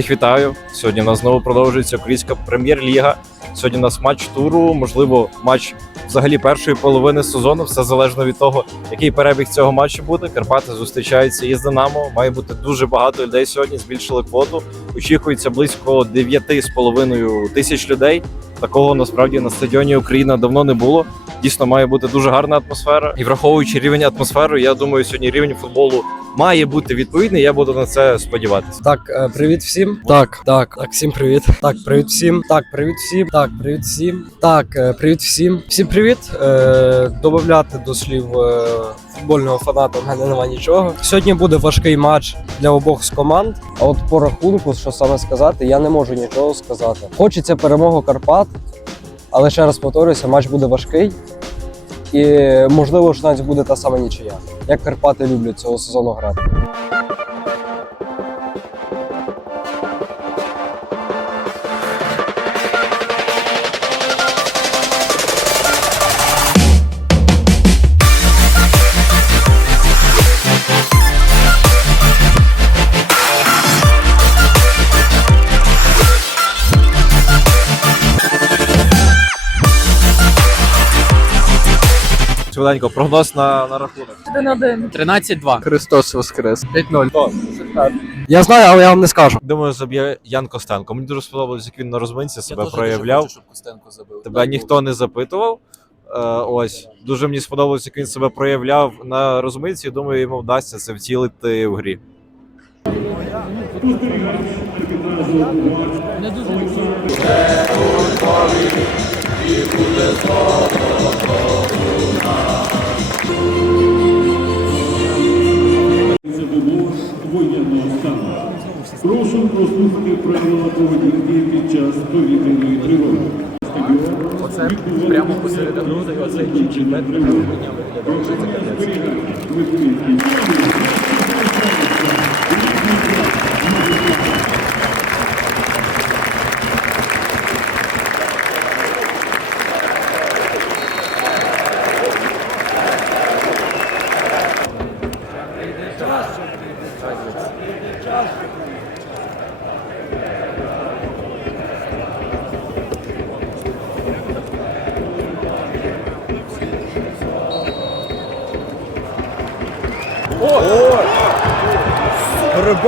Всіх вітаю. Сьогодні у нас знову продовжується українська прем'єр-ліга. Сьогодні у нас матч туру, можливо, матч взагалі першої половини сезону. Все залежно від того, який перебіг цього матчу буде. Карпати зустрічаються із Динамо. Має бути дуже багато людей сьогодні. Збільшили квоту. Очікується близько 9,5 тисяч людей. Такого насправді на стадіоні Україна давно не було. Дійсно, має бути дуже гарна атмосфера. І враховуючи рівень атмосфери, я думаю, сьогодні рівень футболу має бути відповідний. Я буду на це сподіватися. Так, е, привіт всім. Так, так, так, всім привіт. Так, привіт всім. Так, привіт всім. Так, привіт всім. Так, е, привіт всім. Всім привіт. Е, Добавляти до слів футбольного фаната в мене немає нічого. Сьогодні буде важкий матч для обох з команд. А от по рахунку, що саме сказати, я не можу нічого сказати. Хочеться перемогу Карпат, але ще раз повторюся, матч буде важкий. І можливо, що навіть буде та сама нічия, як Карпати люблять цього сезону грати. Швиденько, прогноз на, на рахунок. 1-1. 13-2. Христос Воскрес. 5-0. Я знаю, але я вам не скажу. Думаю, заб'є Ян Костенко. Мені дуже сподобалось, як він на розминці себе проявляв. Костенко забив. Тебе ніхто не запитував. Е, ось дуже мені сподобалось, як він себе проявляв на розминці. Думаю, йому вдасться це втілити в грі. Прошу прослухати правила поведінки під час повітряної тривоги. Оце прямо посередину, метри чемпіонат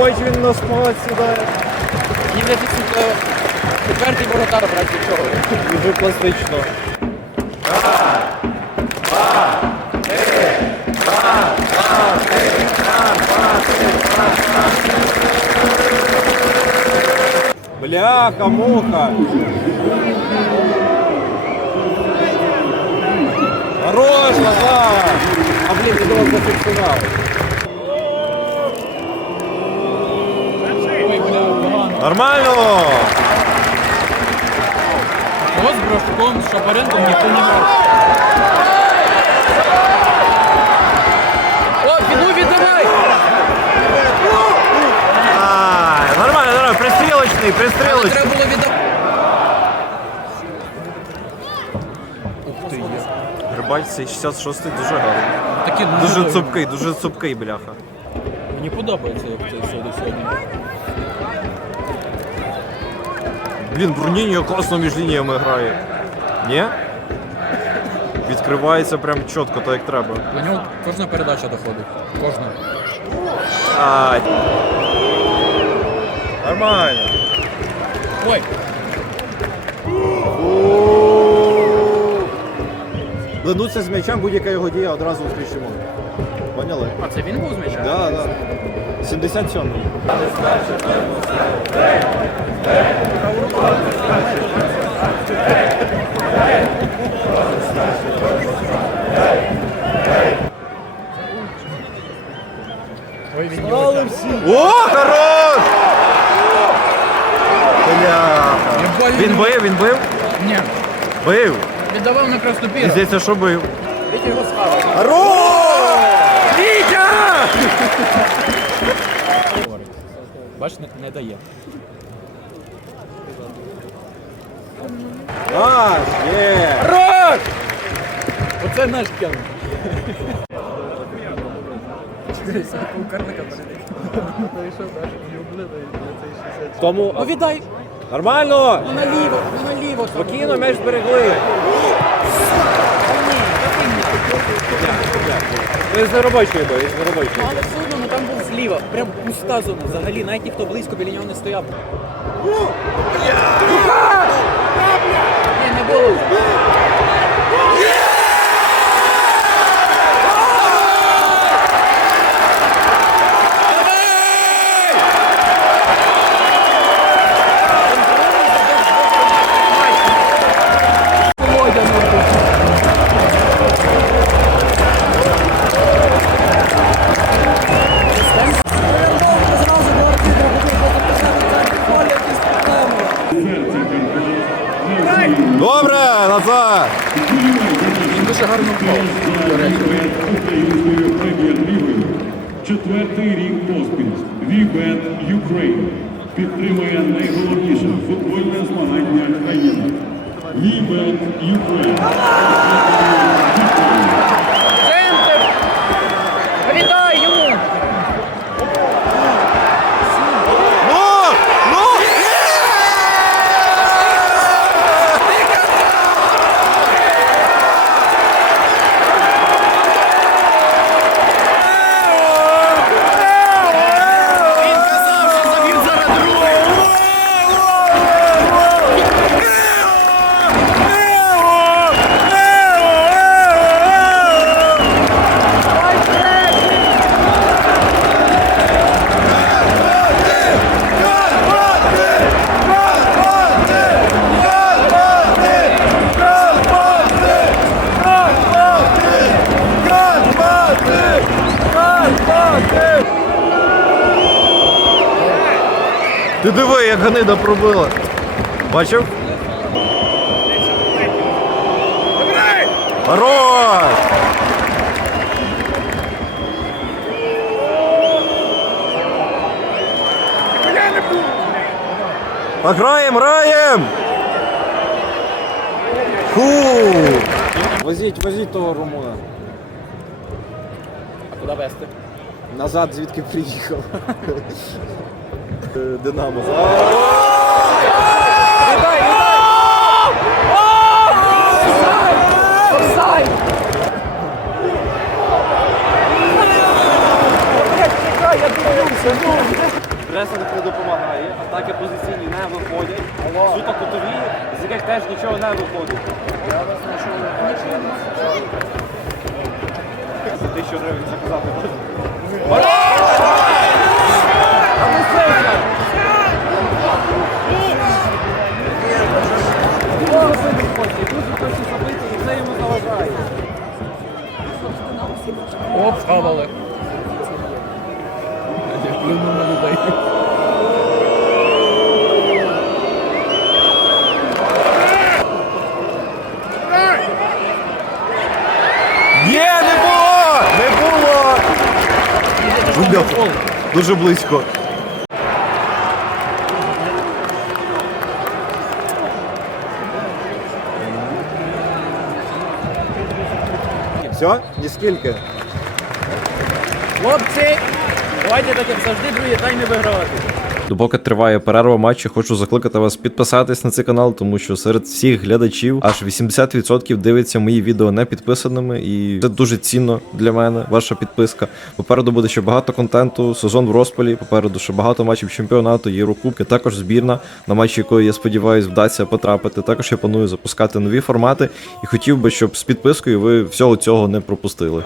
Рибач він нас палець сюди. Мені вже тут четвертий воротар брати чого. Дуже пластично. Бляха, муха. Хорош, Лазара! А блін, ти думав, зафіксував. Нормально! Ось з Брошком, з Шапаренком ніхто не грав. О, піду віддавай! А, нормально, нормально, пристрілочний, пристрілочний. Треба було віддавати. Рибаль цей 66-й дуже гарний. Такі Дуже цупкий, дуже цупкий, бляха. Мені подобається як це все до сьогодні. Блін, Бруніньо класно між лініями грає. Ні? Відкривається прям чітко, так як треба. До нього кожна передача доходить. Кожна. Ай. Нормально. Ой, Ленуться з м'ячем, будь-яка його дія одразу включимо. Поняли? а це він був з м'яча? Да, да. 77-й. О, хорош! Єбать, Він бив, він бив? Ні, Бив. віддавав на красну Мені піру. Здається, що бив. Хорош! Вітя! Бач, не, не дає. Наш, є! Рок! Оце наш кем. Тому Ну віддай! нормально! Ну наліво, ну наліво. Спокійно, м'яч зберегли. Ви з неробочої бої, з неробочої. Ну, але все одно, ну там був зліва. Прям пуста зона взагалі, навіть ніхто близько біля нього не стояв. Дуже гарно. Української прем'єр-лігою Четвертий рік поспіль. Вібет Юкрейн підтримує найголовніше футбольне змагання країни. Вібет Юкрейн. Гнида пробила. Бачив? Хорош! Пограєм, граєм! Фу! Возіть, возіть того румуна. А куди вести? Назад звідки приїхав. Е, Динамо. Пресинг не допомагає, атаки позиційні не виходять. Суто кутові, з яких теж нічого не виходить. Тисячу гривень заказати Оп, схавали. Я плюнув на людей. Є, не було! Не було! Бля, Дуже близько. Все? Ніскільки? Хлопці, давайте так як завжди другий тайм не вигравати. Допоки триває перерва матчу, хочу закликати вас підписатись на цей канал, тому що серед всіх глядачів аж 80% дивиться мої відео не підписаними, і це дуже цінно для мене. Ваша підписка. Попереду буде ще багато контенту, сезон в розпалі. Попереду ще багато матчів чемпіонату, Єврокубки, також збірна, на матчі якої я сподіваюся вдасться потрапити. Також я планую запускати нові формати і хотів би, щоб з підпискою ви всього цього не пропустили.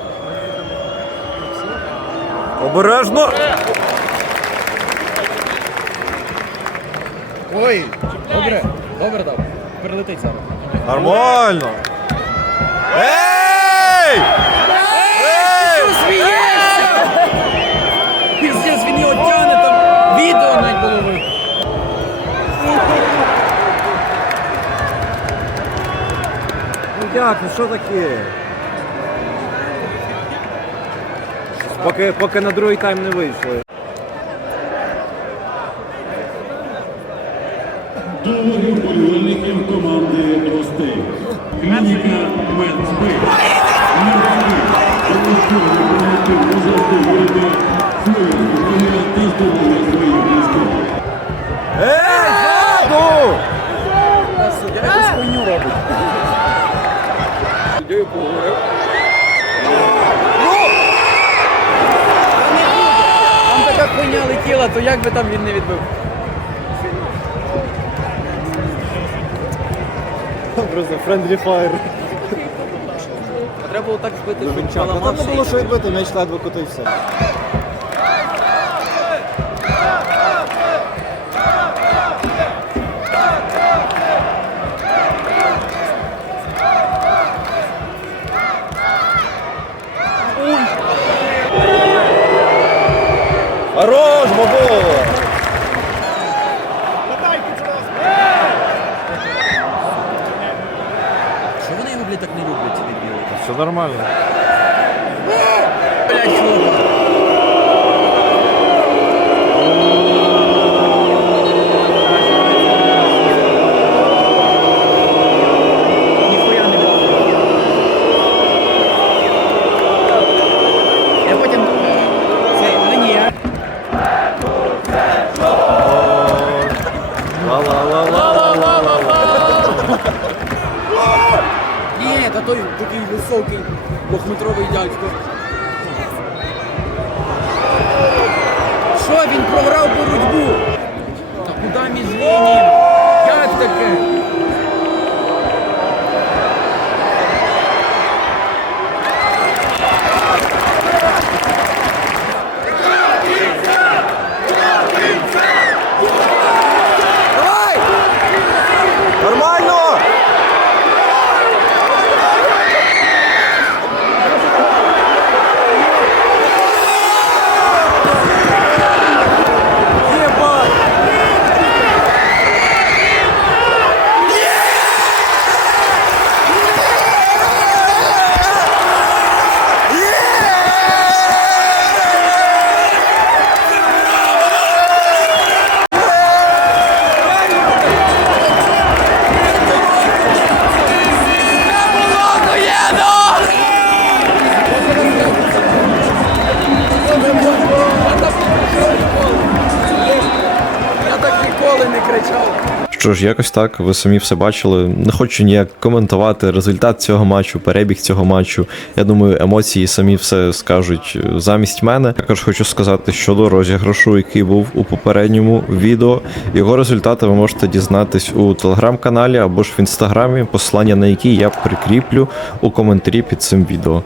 Обережно! Ой, добре, добре дав. Перелетить зараз. Нормально! Ей! Піздець, він його тягне, там відео навіть було видно. Ну як, ну що таке? Поки, поки на другий тайм не вийшли. Довгих болівальників команди Ростей. Клініка Медспейс. Медспейс. Тому то як би там він не відбив? Просто friendly fire. Треба було так збити, щоб Там Треба було що відбити, м'яч ледве котився. Ні, та той такий високий двохметровий дядько. Що він програв боротьбу? Та куди між лінії? Як таке? Що ж, якось так, ви самі все бачили. Не хочу ніяк коментувати результат цього матчу, перебіг цього матчу. Я думаю, емоції самі все скажуть е, замість мене. Також хочу сказати щодо розіграшу, який був у попередньому відео. Його результати ви можете дізнатись у телеграм-каналі або ж в інстаграмі, посилання на який я прикріплю у коментарі під цим відео.